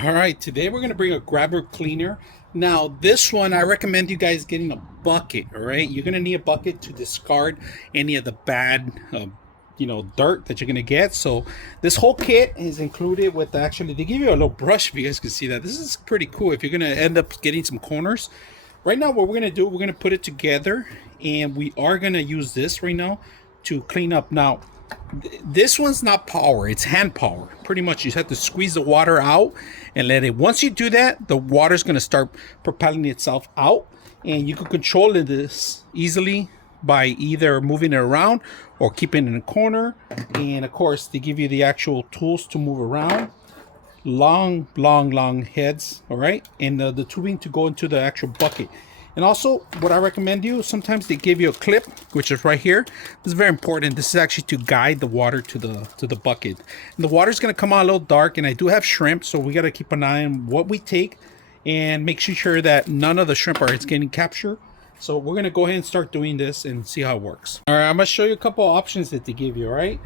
All right, today we're going to bring a grabber cleaner. Now, this one, I recommend you guys getting a bucket, all right? You're going to need a bucket to discard any of the bad, dirt that you're going to get. So this whole kit is included with, actually, they give you a little brush if you guys can see that. This is pretty cool if you're going to end up getting some corners. Right now, what we're going to do, we're going to put it together, and we are going to use this right now to clean up. Now, this one's not power, it's hand power. Pretty much you have to squeeze the water out and let it. Once you do that, the water's going to start propelling itself out, and you can control this easily by either moving it around or keeping it in a corner. And of course, they give you the actual tools to move around. Long heads, all right, and the tubing to go into the actual bucket. And also, what I recommend you, sometimes they give you a clip, which is right here. This is very important. This is actually to guide the water to the bucket. And the water is going to come out a little dark, and I do have shrimp, so we got to keep an eye on what we take and make sure that none of the shrimp are getting captured. So we're going to go ahead and start doing this and see how it works. All right, I'm going to show you a couple of options that they give you, all right?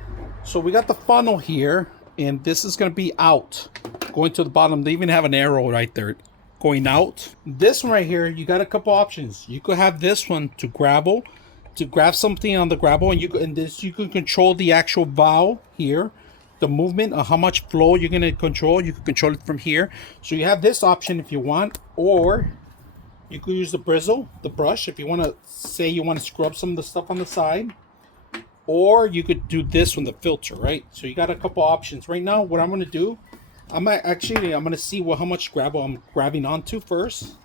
So we got the funnel here, and this is going to be out, going to the bottom. They even have an arrow right there going out. This one right here, you got a couple options. You could have this one to grab something on the grabble, and you can control the actual valve here, the movement of how much flow you're going to control. You can control it from here. So you have this option if you want, or you could use the brush if you want to, say you want to scrub some of the stuff on the side, or you could do this one, the filter, right? So you got a couple options. Right now, what I'm going to do, I'm going to see how much gravel I'm grabbing onto first,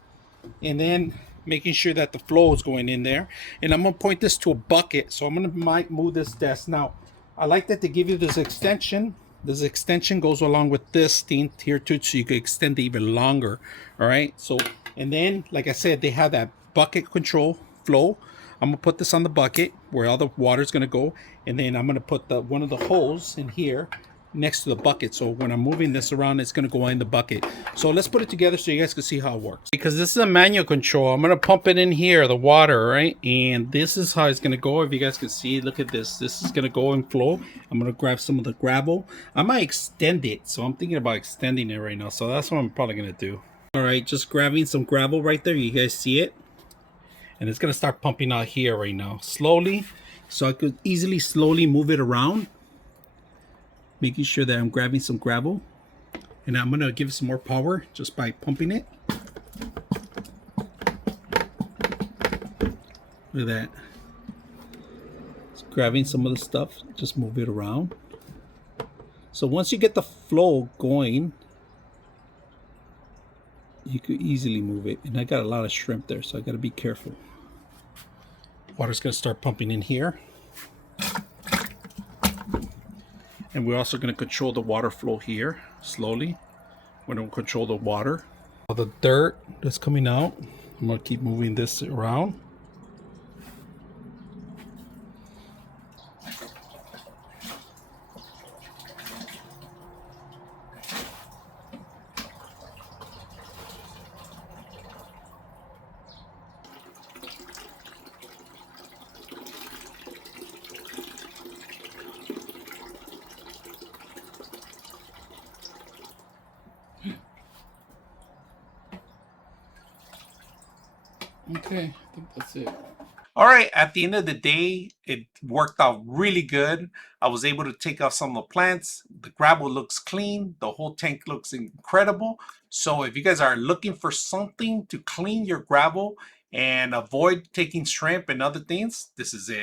and then making sure that the flow is going in there. And I'm going to point this to a bucket, so I'm going to might move this desk. Now, I like that they give you this extension. This extension goes along with this thing here too, so you can extend it even longer. All right. So, and then, like I said, they have that bucket control flow. I'm gonna put this on the bucket where all the water is gonna go, and then I'm gonna put one of the holes in here next to the bucket, so when I'm moving this around, it's going to go in the bucket. So let's put it together so you guys can see how it works. Because this is a manual control, I'm going to pump it in here, the water, right? And this is how it's going to go. If you guys can see, look at this. This is going to go and flow. I'm going to grab some of the gravel. I might extend it, so I'm thinking about extending it right now. So that's what I'm probably going to do. All right, just grabbing some gravel right there. You guys see it? And it's going to start pumping out here right now, slowly. So I could easily slowly move it around, making sure that I'm grabbing some gravel, and I'm going to give it some more power just by pumping it. Look at that. Just grabbing some of the stuff, just move it around. So once you get the flow going, you could easily move it. And I got a lot of shrimp there, so I got to be careful. Water's going to start pumping in here. And we're also going to control the water flow here slowly. We're going to control the water. All the dirt that's coming out, I'm going to keep moving this around. Okay, I think that's it. All right, at the end of the day, it worked out really good. I was able to take off some of the plants. The gravel looks clean. The whole tank looks incredible. So if you guys are looking for something to clean your gravel and avoid taking shrimp and other things, this is it.